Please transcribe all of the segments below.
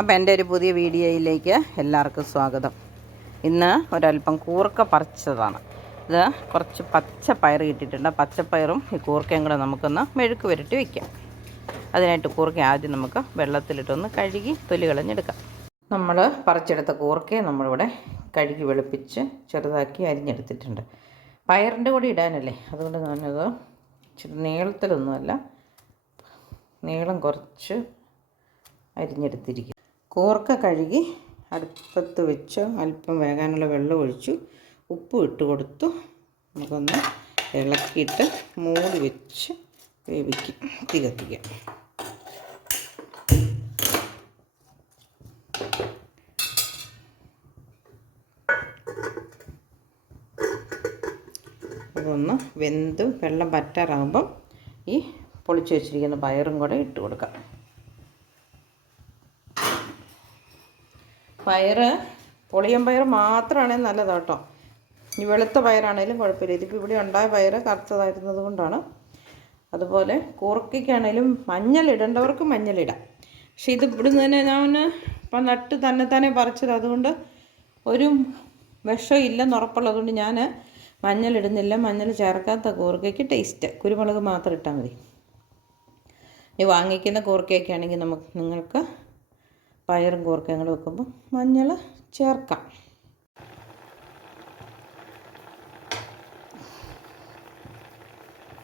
അപ്പോൾ എൻ്റെ ഒരു പുതിയ വീഡിയോയിലേക്ക് എല്ലാവർക്കും സ്വാഗതം. ഇന്ന് ഒരല്പം കൂർക്ക പറിച്ചതാണ്. ഇത് കുറച്ച് പച്ചപ്പയർ കിട്ടിയിട്ടുണ്ട്. പച്ചപ്പയറും ഈ കൂർക്കയും കൂടെ നമുക്കൊന്ന് മെഴുക്ക് പുരട്ടി വയ്ക്കാം. അതിനായിട്ട് കൂർക്ക ആദ്യം നമുക്ക് വെള്ളത്തിലിട്ടൊന്ന് കഴുകി തൊലി കളഞ്ഞെടുക്കാം. നമ്മൾ പറിച്ചെടുത്ത കൂർക്കയെ നമ്മളിവിടെ കഴുകി വെളുപ്പിച്ച് ചെറുതാക്കി അരിഞ്ഞെടുത്തിട്ടുണ്ട്. പയറിൻ്റെ കൂടെ ഇടാനല്ലേ, അതുകൊണ്ട് ഞാനത് ഇച്ചിരി നീളത്തിലൊന്നുമല്ല, നീളം കുറച്ച് അരിഞ്ഞെടുത്തിരിക്കും. കൂർക്ക കഴുകി അടുപ്പത്ത് വെച്ച് അല്പം വേകാനുള്ള വെള്ളം ഒഴിച്ചു ഉപ്പ് ഇട്ട് കൊടുത്തു നമുക്കൊന്ന് ഇളക്കിയിട്ട് മൂടി വെച്ച് വേവിക്കും. തീ കത്തിക്കാം. അതൊന്ന് വെന്ത് വെള്ളം പറ്റാറാകുമ്പം ഈ പൊളിച്ച് വെച്ചിരിക്കുന്ന പയറും കൂടെ ഇട്ട് കൊടുക്കാം. പൊളിയൻ പയർ മാത്രമാണെങ്കിൽ നല്ലതാണ് കേട്ടോ. ഈ വെളുത്ത പയറാണേലും കുഴപ്പമില്ല. ഇതിപ്പോൾ ഇവിടെ ഉണ്ടായ പയർ കറുത്തതായിരുന്നത് കൊണ്ടാണ്. അതുപോലെ കൂർക്കയ്ക്കാണേലും മഞ്ഞളിടേണ്ടവർക്ക് മഞ്ഞളിടാം. പക്ഷേ ഇത് ഇവിടുന്ന് തന്നെ ഞാൻ ഇപ്പം നട്ട് തന്നെ പറിച്ചത്, അതുകൊണ്ട് ഒരു വിഷം ഇല്ലെന്ന് ഉറപ്പുള്ളതുകൊണ്ട് ഞാൻ മഞ്ഞളിടുന്നില്ല. മഞ്ഞൾ ചേർക്കാത്ത കൂർക്കയ്ക്ക് ടേസ്റ്റ്. കുരുമുളക് മാത്രം ഇട്ടാൽ മതി. ഈ വാങ്ങിക്കുന്ന കൂർക്കയൊക്കെ ആണെങ്കിൽ നിങ്ങൾക്ക് പയറും കൂർക്കയും കൂടെ വെക്കുമ്പോൾ മഞ്ഞൾ ചേർക്കാം.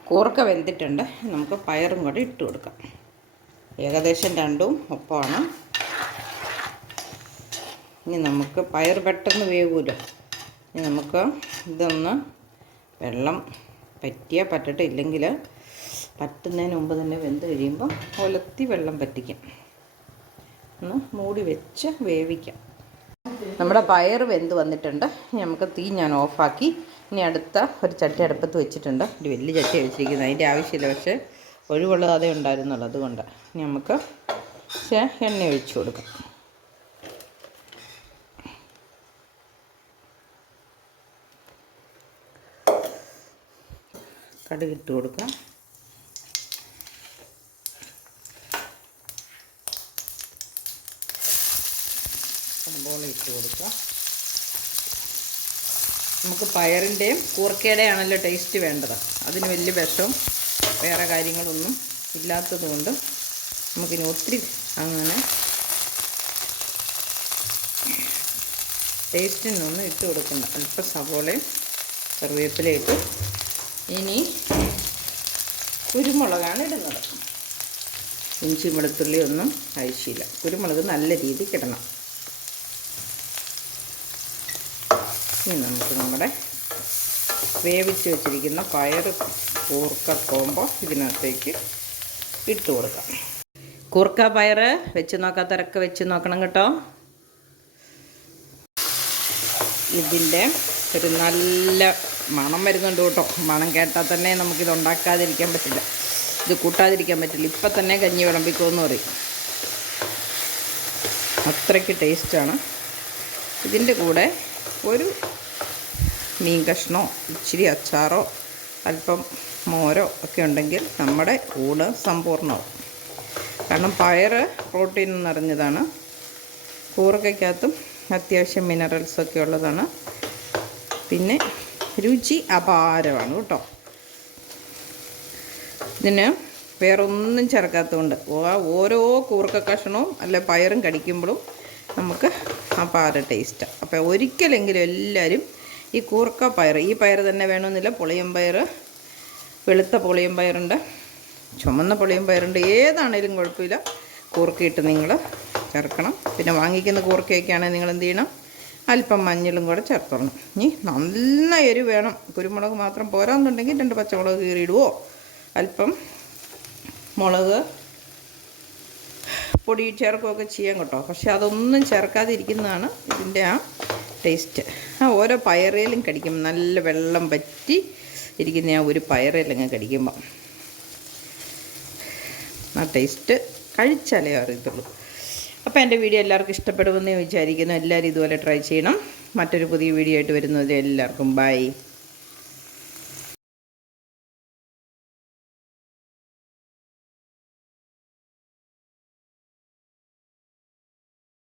കൂർക്ക വെന്തിട്ടുണ്ട്. നമുക്ക് പയറും കൂടെ ഇട്ട് കൊടുക്കാം. ഏകദേശം രണ്ടും ഒപ്പമാണ്. ഇനി നമുക്ക് പയർ പെട്ടെന്ന് വേകുമല്ലോ. ഇനി നമുക്ക് ഇതൊന്ന് വെള്ളം പറ്റിയാൽ പറ്റട്ടെ, ഇല്ലെങ്കിൽ പറ്റുന്നതിന് മുമ്പ് തന്നെ വെന്ത് കഴിയുമ്പോൾ ഒലത്തി വെള്ളം പറ്റിക്കാം. ഒന്ന് മൂടി വെച്ച് വേവിക്കാം. നമ്മുടെ പയർ വെന്ത് വന്നിട്ടുണ്ട്. ഇനി നമുക്ക് തീ ഞാൻ ഓഫാക്കി. ഇനി അടുത്ത ഒരു ചട്ടി അടുപ്പത്ത് വെച്ചിട്ടുണ്ട്. ഒരു വലിയ ചട്ടി വെച്ചിരിക്കുന്നത്, അതിൻ്റെ ആവശ്യമില്ല, പക്ഷേ ഒഴിവുള്ളതേ ഉണ്ടായിരുന്നുള്ളൂ, അതുകൊണ്ട് ഇനി നമുക്ക് എണ്ണ ഒഴിച്ച് കൊടുക്കാം. കടുകിട്ട് കൊടുക്കാം. സവോള ഇട്ട് കൊടുക്കുക. നമുക്ക് പയറിൻ്റെയും കൂർക്കയുടെയും ആണല്ലോ ടേസ്റ്റ് വേണ്ടത്. അതിന് വലിയ വിഷവും വേറെ കാര്യങ്ങളൊന്നും ഇല്ലാത്തത് കൊണ്ട് നമുക്കിനി ഒത്തിരി അങ്ങനെ ടേസ്റ്റിനൊന്നും ഇട്ട് കൊടുക്കണ്ട. അല്പം സവോളയും കറിവേപ്പിലയും ഇട്ട് ഇനി കുരുമുളകാണ് ഇടുന്നത്. ഇഞ്ചി വെളുത്തുള്ളി ഒന്നും ആവശ്യമില്ല. കുരുമുളക് നല്ല രീതിക്ക് ഇടണം. ഇനി നമുക്ക് നമ്മുടെ വേവിച്ച് വെച്ചിരിക്കുന്ന പയർ കൂർക്ക കോമ്പോ ഇതിനകത്തേക്ക് ഇട്ട് കൊടുക്കാം. കൂർക്ക പയർ വെച്ച് നോക്കാത്തവരൊക്കെ വെച്ച് നോക്കണം കേട്ടോ. ഇതിൻ്റെ ഒരു നല്ല മണം വരുന്നുണ്ട് കേട്ടോ. മണം കേട്ടാൽ തന്നെ നമുക്കിത് ഉണ്ടാക്കാതിരിക്കാൻ പറ്റില്ല, ഇത് കൂട്ടാതിരിക്കാൻ പറ്റില്ല. ഇപ്പം തന്നെ കഞ്ഞി വിളമ്പിക്കുമെന്ന് പറയും, അത്രയ്ക്ക് ടേസ്റ്റാണ്. ഇതിൻ്റെ കൂടെ ഒരു മീൻ കഷ്ണമോ ഇച്ചിരി അച്ചാറോ അല്പം മോരോ ഒക്കെ ഉണ്ടെങ്കിൽ നമ്മുടെ ഊണ് സമ്പൂർണ്ണമാവും. കാരണം പയർ പ്രോട്ടീൻ നിറഞ്ഞതാണ്. കൂർക്കയ്ക്കകത്തും അത്യാവശ്യം മിനറൽസൊക്കെ ഉള്ളതാണ്. പിന്നെ രുചി അപാരമാണ് കേട്ടോ. ഇതിന് വേറൊന്നും ചേർക്കാത്തതുകൊണ്ട് ഓരോ കൂർക്ക കഷ്ണവും അല്ല പയറും കടിക്കുമ്പോഴും നമുക്ക് അപാര ടേസ്റ്റാണ്. അപ്പോൾ ഒരിക്കലെങ്കിലും എല്ലാവരും ഈ കൂർക്ക പയർ, ഈ പയർ തന്നെ വേണമെന്നില്ല, പൊളിയൻ പയർ, വെളുത്ത പൊളിയൻ പയറുണ്ട്, ചുമന്ന പൊളിയൻ പയറുണ്ട്, ഏതാണേലും കുഴപ്പമില്ല, കൂർക്കയിട്ട് നിങ്ങൾ ചേർക്കണം. പിന്നെ വാങ്ങിക്കുന്ന കൂർക്കയൊക്കെ ആണെങ്കിൽ നിങ്ങൾ എന്ത് ചെയ്യണം, അല്പം മഞ്ഞളും കൂടെ ചേർത്തോളണം. ഇനി നല്ല എരിവ് വേണം, കുരുമുളക് മാത്രം പോരാന്നുണ്ടെങ്കിൽ 2 പച്ചമുളക് കീറിയിടുവോ, അല്പം മുളക് പൊടി ചേർക്കുകയൊക്കെ ചെയ്യാം കേട്ടോ. പക്ഷെ അതൊന്നും ചേർക്കാതെ ഇരിക്കുന്നതാണ് ഇതിൻ്റെ ആ ടേസ്റ്റ്. ഓരോ പയറേലും കടിക്കുമ്പോൾ നല്ല വെള്ളം പറ്റി ഇരിക്കുന്ന ആ ഒരു പയറേലങ്ങ് കടിക്കുമ്പം ആ ടേസ്റ്റ് കഴിച്ചാലേ അറിയത്തുള്ളൂ. അപ്പോൾ എൻ്റെ വീഡിയോ എല്ലാവർക്കും ഇഷ്ടപ്പെടുമെന്ന് വിചാരിക്കുന്നു. എല്ലാവരും ഇതുപോലെ ട്രൈ ചെയ്യണം. മറ്റൊരു പുതിയ വീഡിയോ ആയിട്ട് വരുന്നത് എല്ലാവർക്കും ബൈ.